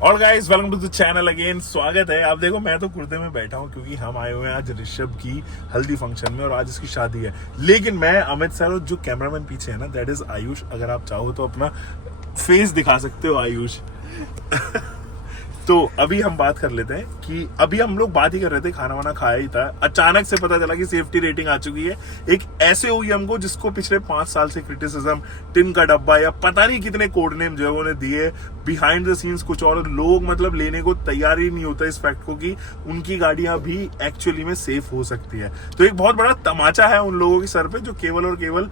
और guys welcome to the channel again. स्वागत है। आप देखो मैं तो कुर्ते में बैठा हूँ क्योंकि हम आए हुए हैं आज ऋषभ की हल्दी फंक्शन में और आज इसकी शादी है। लेकिन मैं अमित सर और जो कैमरामैन पीछे है ना दैट इज आयुष। अगर आप चाहो तो अपना फेस दिखा सकते हो आयुष। तो अभी हम बात कर लेते हैं कि अभी हम लोग बात ही कर रहे थे, खाना वाना खाया ही था, अचानक से पता चला कि सेफ्टी रेटिंग आ चुकी है एक ऐसे ओईएम को जिसको पिछले 5 साल से क्रिटिसिज्म, टिन का डब्बा या पता नहीं कितने कोड नेम जो है उन्होंने दिए, बिहाइंड द सीन्स कुछ और लोग मतलब लेने को तैयार ही नहीं होता इस फैक्ट को कि उनकी गाड़ियां भी एक्चुअली में सेफ हो सकती है। तो एक बहुत बड़ा तमाचा है उन लोगों के सर पे जो केवल और केवल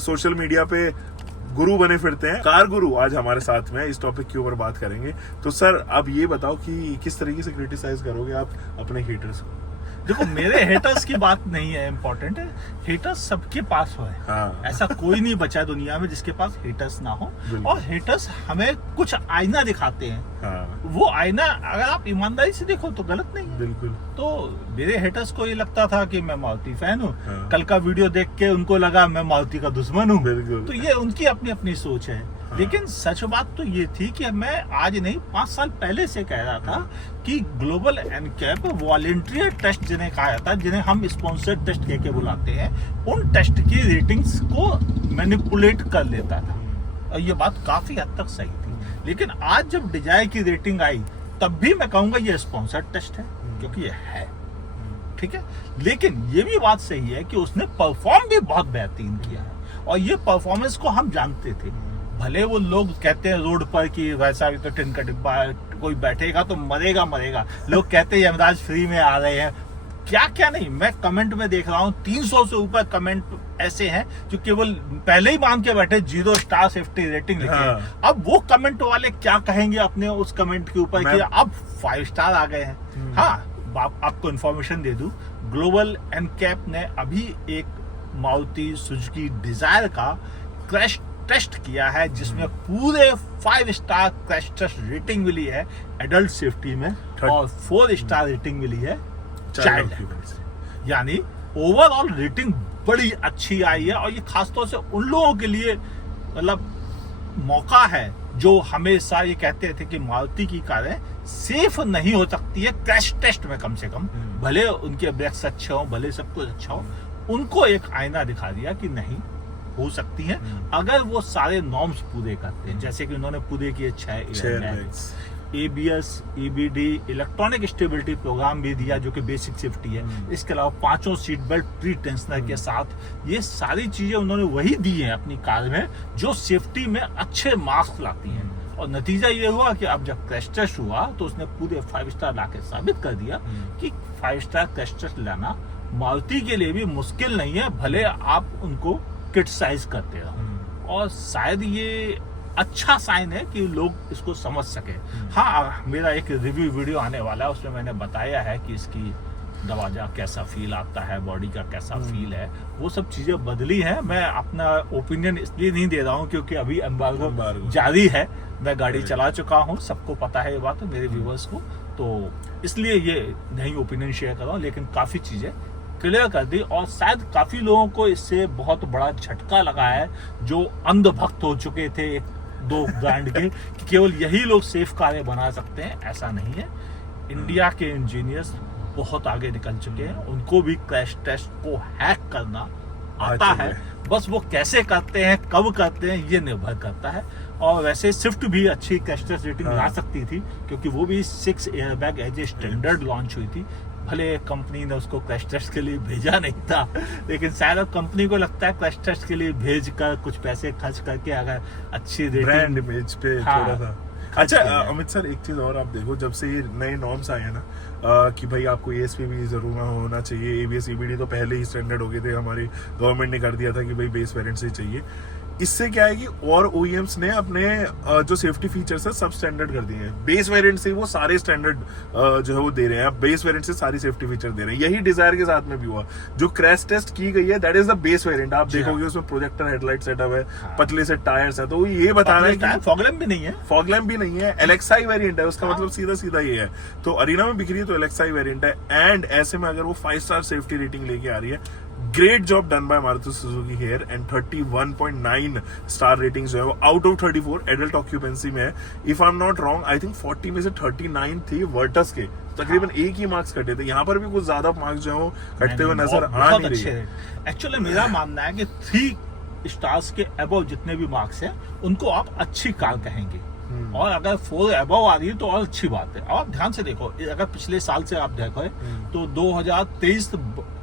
सोशल मीडिया पे गुरु बने फिरते हैं। कार गुरु आज हमारे साथ में इस टॉपिक के ऊपर बात करेंगे। तो सर आप ये बताओ कि किस तरीके से क्रिटिसाइज करोगे आप अपने हेटर्स को? देखो, मेरे हेटर्स की बात नहीं है, इम्पोर्टेंट है हेटर्स सबके पास हो है। हाँ। ऐसा कोई नहीं बचा है दुनिया में जिसके पास हेटर्स ना हो। और हेटर्स हमें कुछ आईना दिखाते हैं। हाँ। वो आईना अगर आप ईमानदारी से देखो तो गलत नहीं है। बिल्कुल। तो मेरे हेटर्स को ये लगता था कि मैं मारुति फैन हूँ। हाँ। कल का वीडियो देख के उनको लगा मैं मारुति का दुश्मन हूँ। बिल्कुल। तो ये उनकी अपनी अपनी सोच है। हाँ। लेकिन सच बात तो ये थी कि मैं आज नहीं 5 साल पहले से कह रहा था कि ग्लोबल एनकैप वॉलंटियर टेस्ट जिन्हें कहा जाता है, जिन्हें हम स्पॉन्सर्ड टेस्ट कह के बुलाते हैं, उन टेस्ट की रेटिंग्स को मैनिपुलेट कर लेता था। और ये बात काफी हद तक सही थी। लेकिन आज जब डिजायर की रेटिंग आई तब भी मैं कहूंगा ये स्पॉन्सर्ड टेस्ट है, क्योंकि ये है ठीक है। लेकिन ये भी बात सही है कि उसने परफॉर्म भी बहुत बेहतरीन किया है और ये परफॉर्मेंस को हम जानते थे। भले वो लोग कहते हैं रोड पर कि वैसा भी तो टिन का डिब्बा है, कोई बैठेगा तो मरेगा। लोग कहते हैं यमराज फ्री में आ रहे हैं, क्या नहीं। मैं कमेंट में देख रहा हूँ 300 से ऊपर कमेंट ऐसे हैं जो केवल पहले ही मान के बैठे 0 स्टार सेफ्टी रेटिंग लिखे। हाँ। अब वो कमेंट वाले क्या कहेंगे अपने उस कमेंट के ऊपर कि अब 5 स्टार आ गए हैं। हाँ, आपको इन्फॉर्मेशन दे दूं, ग्लोबल एनकैप ने अभी एक मारुति सुजुकी डिजायर का क्रैश टेस्ट किया है जिसमें पूरे 5 स्टार क्रैश टेस्ट रेटिंग मिली है एडल्ट सेफ्टी में और 4 स्टार रेटिंग मिली है चाइल्ड। यानी ओवरऑल रेटिंग बड़ी अच्छी आई है। और ये खासतौर से उन लोगों के लिए मतलब मौका है जो हमेशा ये कहते थे कि मारुति की कारें सेफ नहीं हो सकती है क्रैश टेस्ट में। कम से कम भले उनके ब्रेक्स अच्छे हो, भले सब कुछ अच्छा हो, उनको एक आईना दिखा दिया कि नहीं हो सकती है अगर वो सारे नॉर्म्स पूरे करते हैं। जैसे कि उन्होंने पूरे किए 6 ABS, EBD, electronic stability program भी दिया जो कि बेसिक सेफ्टी है। इसके अलावा 5 सीट बेल्ट प्री टेंशनर के साथ ये सारी चीजें उन्होंने वही दी हैं अपनी कार में जो सेफ्टी में अच्छे मार्क्स लाती हैं। और नतीजा ये हुआ कि अब जब क्रैश टेस्ट हुआ तो उसने पूरे 5 स्टार लाके साबित कर दिया कि 5 स्टार क्रैश टेस्ट लाना मारुति के लिए भी मुश्किल नहीं है, भले आप उनको क्रिटिसाइज करते रहो। और शायद ये अच्छा साइन है कि लोग इसको समझ सके। हाँ, मेरा एक रिव्यू वीडियो आने वाला है, उसमें मैंने बताया है कि इसकी दरवाजा कैसा फील आता है, बॉडी का कैसा फील है, वो सब चीजें बदली हैं। मैं अपना ओपिनियन इसलिए नहीं दे रहा हूँ क्योंकि अभी एम्बार्गो जारी है। मैं गाड़ी चला चुका हूँ, सबको पता है ये बात, मेरे व्यूवर्स को, तो इसलिए ये नहीं ओपिनियन शेयर कर रहा हूँ। लेकिन काफी चीजें क्लियर कर दी और शायद काफी लोगों को इससे बहुत बड़ा झटका लगा है जो अंधभक्त हो चुके थे 2 ब्रांड के कि केवल यही लोग सेफ कारें बना सकते हैं। ऐसा नहीं है। इंडिया के इंजीनियर्स बहुत आगे निकल चुके हैं, उनको भी क्रैश टेस्ट को हैक करना आता है। बस वो कैसे करते हैं, कब करते हैं, ये निर्भर करता है। और वैसे स्विफ्ट भी अच्छी क्रैश टेस्ट रेटिंग ला सकती थी क्योंकि वो भी 6 airbag as a standard launch हुई थी। भले कंपनी ने उसको क्रैश टेस्ट के लिए भेजा नहीं था, लेकिन शायद अब कंपनी को लगता है क्रैश टेस्ट के लिए भेज कर कुछ पैसे खर्च करके अगर अच्छी ब्रांड इमेज पे थोड़ा सा। अच्छा अमित सर, एक चीज और आप देखो, जब से ये नए नॉर्म्स आए हैं ना कि भाई आपको ESP भी जरूर होना चाहिए, ABS EBD तो पहले ही स्टैंडर्ड हो गए थे, हमारी गवर्नमेंट ने कर दिया था कि भाई बेस वेरिएंट से चाहिए। इससे क्या है कि और OEMs ने अपने जो सेफ्टी फीचर्स है सब स्टैंडर्ड कर दिए हैं। बेस वेरिएंट से वो सारे स्टैंडर्ड जो है वो दे रहे हैं। अब बेस वेरिएंट से सारी सेफ्टी फीचर दे रहे हैं। यही डिजायर के साथ में भी हुआ। जो क्रैश टेस्ट की गई है that is the base variant. आप देखोगे उसमें प्रोजेक्टर हेडलाइट सेटअप है, पतले से टायर्स है। तो ये बता रहे हैं फॉग लैम्प भी नहीं है। फॉग लैम्प भी नहीं है। LXi वेरिएंट है, उसका मतलब सीधा सीधा ये है। तो अरीना में बिक रही है तो LXi वेरिएंट है। एंड ऐसे में अगर वो 5 स्टार सेफ्टी रेटिंग लेके आ रही है, great job done by Maruti Suzuki here and 31.9 star rating जो है वो आउट ऑफ 34 एडल्ट ऑक्यूपेंसी में है। If I am not wrong, I think 40 में से 39 थी वर्टस के, तकरीबन एक ही मार्क्स कटे थे। यहाँ पर भी कुछ ज्यादा मार्क्स जो है वो कटते हुए नजर आ नहीं रही है। एक्चुअली मेरा मानना है कि 3 स्टार्स के अबव जितने भी मार्क्स हैं उनको आप अच्छी कार कहेंगे, और अगर 4 अबव आ रही है तो और अच्छी बात है। और आप ध्यान से देखो, अगर पिछले साल से आप देखो तो 2023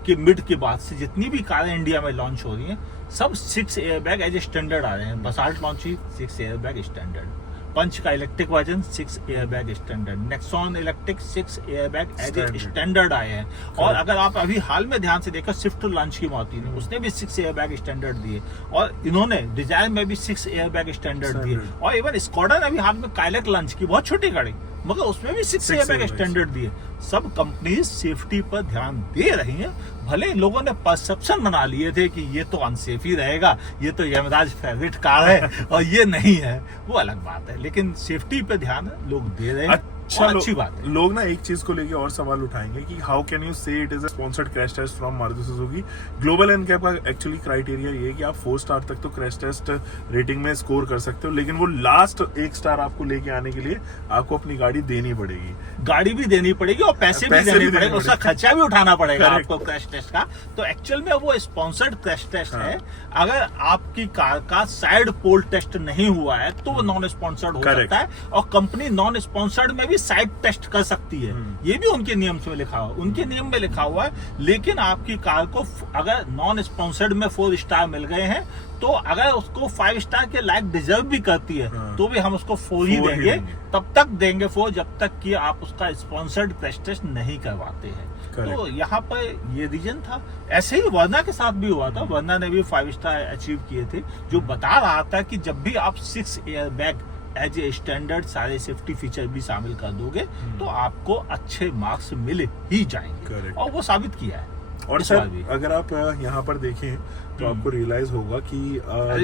के मिड के बाद से जितनी भी कारें इंडिया में लॉन्च हो रही हैं सब 6 एयरबैग एज ए स्टैंडर्ड आ रहे हैं। बसाल्ट लॉन्च हुई 6 एयरबैग स्टैंडर्ड, पंच का electric version 6 airbag standard, Nexon electric 6 airbag as a standard आए हैं। और अगर आप अभी हाल में ध्यान से देखो, स्विफ्ट लॉन्च की मारुति ने उसने भी 6 एयरबैग स्टैंडर्ड दिए, और इन्होंने डिजायर में भी 6 एयरबैग स्टैंडर्ड दिए। और इवन स्कॉडा ने भी हाल में काइलक लॉन्च की, बहुत छोटी गाड़ी, मगर उसमें भी 6 एयरबैग स्टैंडर्ड दिए। सब कंपनीज सेफ्टी पर ध्यान दे रही हैं। भले इन लोगों ने परसेप्शन बना लिए थे कि ये तो अनसेफ ही रहेगा, ये तो यमराज फेवरेट कार है और ये नहीं है, वो अलग बात है, लेकिन सेफ्टी पे ध्यान लोग दे रहे हैं। अच्छी बात है। लोग ना एक चीज को लेके और सवाल उठाएंगे कि how can you say it is a sponsored crash test from Maruti Suzuki. Global NCAP का एक्चुअली क्राइटेरिया ये है कि आप 4 स्टार तक तो क्रैश टेस्ट रेटिंग में स्कोर कर सकते हो, लेकिन वो लास्ट 1 स्टार आपको लेके आने के लिए आपको अपनी गाड़ी देनी पड़ेगी, गाड़ी भी देनी पड़ेगी और पैसे भी देने पड़ेंगे, उसका खर्चा भी उठाना पड़ेगा आपको क्रैश टेस्ट का। तो एक्चुअल में वो स्पॉन्सर्ड क्रैश टेस्ट है। अगर आपकी कार का साइड पोल टेस्ट नहीं हुआ है तो वो नॉन स्पॉन्सर्ड हो सकता है, और कंपनी नॉन स्पॉन्सर्ड में भी साइड टेस्ट कर सकती है। ये भी उनके नियम में लिखा हुआ, उनके नियम में लिखा हुआ है। लेकिन आपकी कार को अगर नॉन स्पॉन्सर्ड में 4 स्टार मिल गए हैं तो अगर उसको 5 स्टार के लायक डिजर्व भी करती है तो भी हम उसको 4 ही देंगे। तब तक देंगे 4 जब तक कि आप उसका स्पॉन्सर्ड क्रैश टेस्ट नहीं करवाते हैं। तो यहाँ पर ये रीजन था। ऐसे ही वर्ना के साथ भी हुआ था, वर्ना ने भी 5 स्टार अचीव किए थे, जो बता रहा था कि जब भी आप 6 एयरबैग एज ए स्टैंडर्ड सारे सेफ्टी फीचर भी शामिल कर दोगे तो आपको अच्छे मार्क्स मिल ही जाएंगे, और वो साबित किया है। और सर अगर आप यहाँ पर देखें तो आपको रियलाइज होगा कि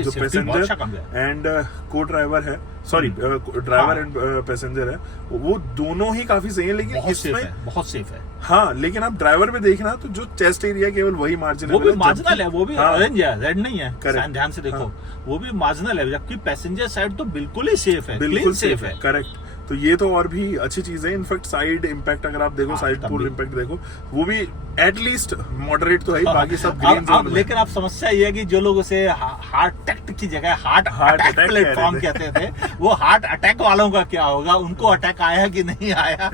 जो पैसेंजर एंड को ड्राइवर है, सॉरी ड्राइवर एंड पैसेंजर है, वो दोनों ही काफी सही है, लेकिन इसमें बहुत सेफ है। हाँ, लेकिन आप ड्राइवर में देखना तो जो चेस्ट एरिया केवल वही मार्जिनल है, वो भी मार्जिनल है, वो भी ऑरेंज है, रेड नहीं है। ध्यान से देखो, वो भी मार्जिनल है, जबकि पैसेंजर साइड तो बिल्कुल ही सेफ है, बिल्कुल सेफ है। करेक्ट। तो ये तो और भी अच्छी चीज है। इनफैक्ट साइड इम्पैक्ट अगर आप देखो, साइड पोल इम्पैक्ट देखो, वो भी एटलीस्ट मॉडरेट तो है ही, बाकी सब ग्रीन जोन। लेकिन आप समस्या ये है कि जो लोग उसे हार्ट अटैक की जगह हार्ट अटैक प्लेटफॉर्म कहते थे, वो हार्ट अटैक वालों का क्या होगा, उनको अटैक आया कि नहीं आया।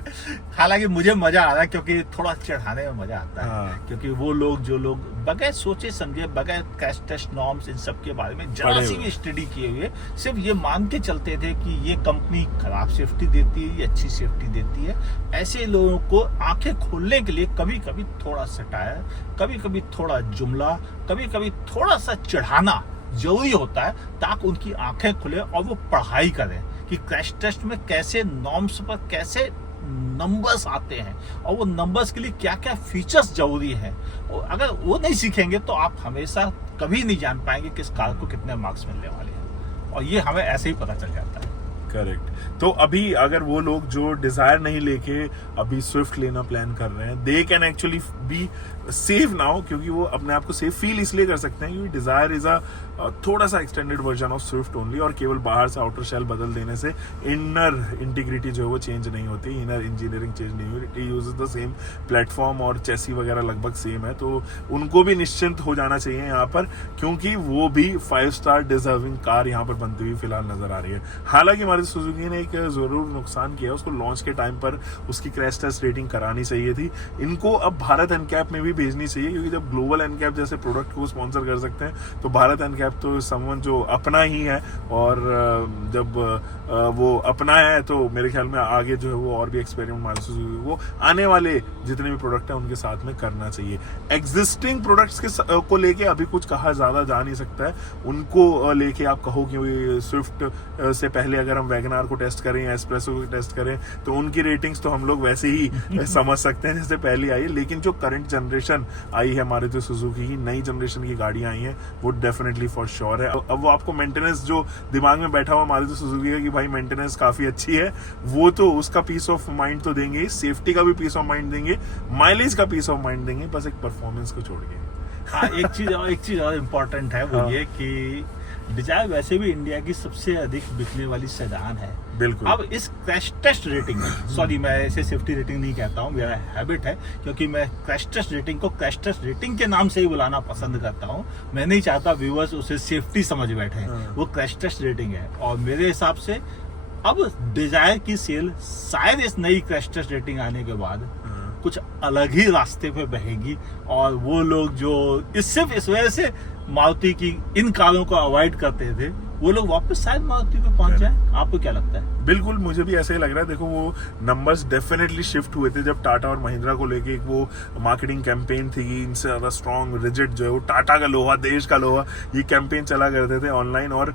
हालांकि मुझे मजा आ रहा है क्योंकि थोड़ा चढ़ाने में मजा आता है, क्योंकि वो लोग जो लोग बगैर सोचे समझे, बगैर क्रैश टेस्ट नॉर्म्स इन सब के बारे में जरा सी भी स्टडी किए हुए सिर्फ ये मान के चलते थे कि ये कंपनी खराब सेफ्टी देती है, ये अच्छी सेफ्टी देती है, ऐसे लोगों को आंखें खोलने के लिए कभी कभी थोड़ा सटायर, कभी कभी थोड़ा जुमला, कभी कभी थोड़ा सा चढ़ाना जरूरी होता है, ताकि उनकी आंखें खुले और वो पढ़ाई करें कि क्रैश टेस्ट में कैसे नॉर्म्स पर कैसे नंबर्स आते हैं और वो नंबर्स के लिए क्या क्या फीचर्स जरूरी हैं। और अगर वो नहीं सीखेंगे तो आप हमेशा कभी नहीं जान पाएंगे किस कार को कितने मार्क्स मिलने वाले हैं, और ये हमें ऐसे ही पता चल जाता है। करेक्ट। तो अभी अगर वो लोग जो डिजायर नहीं लेके अभी स्विफ्ट लेना प्लान कर रहे हैं, they can actually be safe now, क्योंकि वो अपने आप को सेफ फील इसलिए कर सकते हैं क्योंकि डिजायर इज अ थोड़ा सा extended version of Swift only, और केवल बाहर से आउटर शेल बदल देने से इनर इंटीग्रिटी जो है वो चेंज नहीं होती, इनर इंजीनियरिंग चेंज नहीं होती, it uses the same platform और चेसी वगैरह लगभग सेम है। तो उनको भी निश्चिंत हो जाना चाहिए यहाँ पर, क्योंकि वो भी 5 स्टार डिजर्विंग कार यहाँ पर बनती हुई फिलहाल नजर आ रही है। हालांकि मारुति सुजुकी ने एक जरूर नुकसान किया, उसको लॉन्च के टाइम पर उसकी क्रैश टेस्ट रेटिंग करानी चाहिए थी। इनको अब भारत एनकैप में भी भेजनी चाहिए, क्योंकि जब ग्लोबल एनकैप जैसे प्रोडक्ट को स्पॉन्सर कर सकते हैं तो भारत एनकैप तो समवन जो अपना ही है, और जब वो अपना है तो मेरे ख्याल में आगे जो है वो और भी एक्सपेरिमेंट मारुति सुजुकी को आने वाले जितने भी प्रोडक्ट है उनके साथ में करना चाहिए। एग्जिस्टिंग प्रोडक्ट्स के को लेके अभी कुछ कहा ज्यादा जा नहीं सकता है, उनको लेके आप कहो कि स्विफ्ट से पहले अगर हम वैगनार को टेस्ट करें या एस्प्रेसो को टेस्ट करें तो उनकी रेटिंग्स तो हम लोग वैसे ही समझ सकते हैं जैसे पहले आई, लेकिन जो करंट जनरेशन आई है मारुति सुजुकी की, नई जनरेशन की गाड़ियां आई हैं, वो डेफिनेटली फॉर श्योर है। अब वो आपको मेंटेनेंस जो दिमाग में बैठा हुआ मारुति सुजुकी का कि भाई मेंटेनेंस काफी अच्छी है, वो तो उसका पीस ऑफ माइंड तो देंगे, सेफ्टी का भी पीस ऑफ माइंड देंगे, माइलेज का पीस ऑफ माइंड देंगे, बस एक परफॉर्मेंस को छोड़ के। हाँ, एक चीज और इम्पोर्टेंट है वो हाँ। ये कि डिजायर वैसे भी इंडिया की सबसे अधिक बिकने वाली सेडान है। बिल्कुल। अब इस क्रैश टेस्ट रेटिंग में, सॉरी मैं इसे सेफ्टी रेटिंग नहीं कहता हूँ, मेरा हैबिट है, क्योंकि मैं क्रैश टेस्ट रेटिंग को क्रैश टेस्ट रेटिंग के नाम से ही बुलाना पसंद करता हूँ। मैं नहीं चाहता व्यूअर्स उसे सेफ्टी समझ बैठे हैं। हाँ। वो क्रैश टेस्ट रेटिंग है, और मेरे हिसाब से अब डिजायर की सेल शायद इस नई क्रैश टेस्ट रेटिंग आने के बाद कुछ अलग ही रास्ते पे बहेगी, और वो लोग जो सिर्फ इस वजह से मारुति की इन कारों को अवॉइड करते थे, वो लोग वापस शायद मारुति पे पहुंच जाए। आपको क्या लगता है? बिल्कुल, मुझे भी ऐसा ही लग रहा है। देखो, वो नंबर्स डेफिनेटली शिफ्ट हुए थे जब टाटा और महिंद्रा को लेके एक वो मार्केटिंग कैंपेन थी कि इनसे ज्यादा स्ट्रॉन्ग रिजिड जो है वो टाटा का लोहा, देश का लोहा, ये कैंपेन चला करते थे ऑनलाइन। और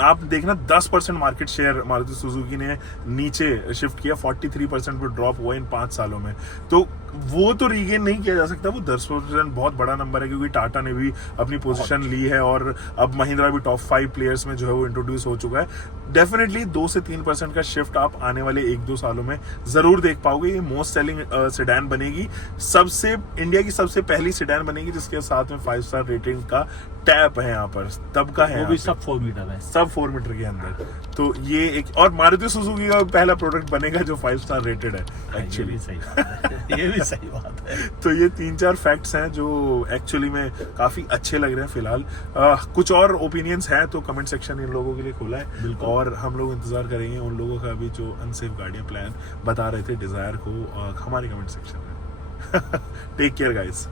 आप देखना 10% मार्केट शेयर मारुति सुजुकी ने नीचे शिफ्ट किया, 43% पे ड्रॉप हुआ इन 5 सालों में। तो वो तो रीगेन नहीं किया जा सकता, वो 10% बहुत बड़ा नंबर है, क्योंकि टाटा ने भी अपनी पोजीशन ली है और अब महिंद्रा भी टॉप 5 प्लेयर्स में जो है वो इंट्रोड्यूस हो चुका है। डेफिनेटली 2 से 3% का शिफ्ट आप आने वाले 1-2 सालों में जरूर देख पाओगे। ये मोस्ट सेलिंग सेडान बनेगी, सबसे इंडिया की सबसे पहली सेडान बनेगी जिसके साथ में 5 स्टार रेटिंग का टैप है यहाँ पर, तब का है वो यहाँ भी पे। सब 4 मीटर है। सब 4 मीटर के अंदर। तो ये एक और मारुति सुजुकी का पहला प्रोडक्ट बनेगा जो 5 स्टार रेटेड है ये एक्चुअली। भी सही बात है। ये भी सही बात है। तो ये 3-4 फैक्ट्स हैं जो एक्चुअली में काफी अच्छे लग रहे हैं फिलहाल। कुछ और ओपिनियंस हैं तो कमेंट सेक्शन इन लोगों के लिए खुला है, बिल्कुल। और हम लोग इंतजार करेंगे उन लोगों का भी जो अनसेफ गाड़ियां प्लान बता रहे थे डिजायर को हमारे कमेंट सेक्शन में। Take care guys.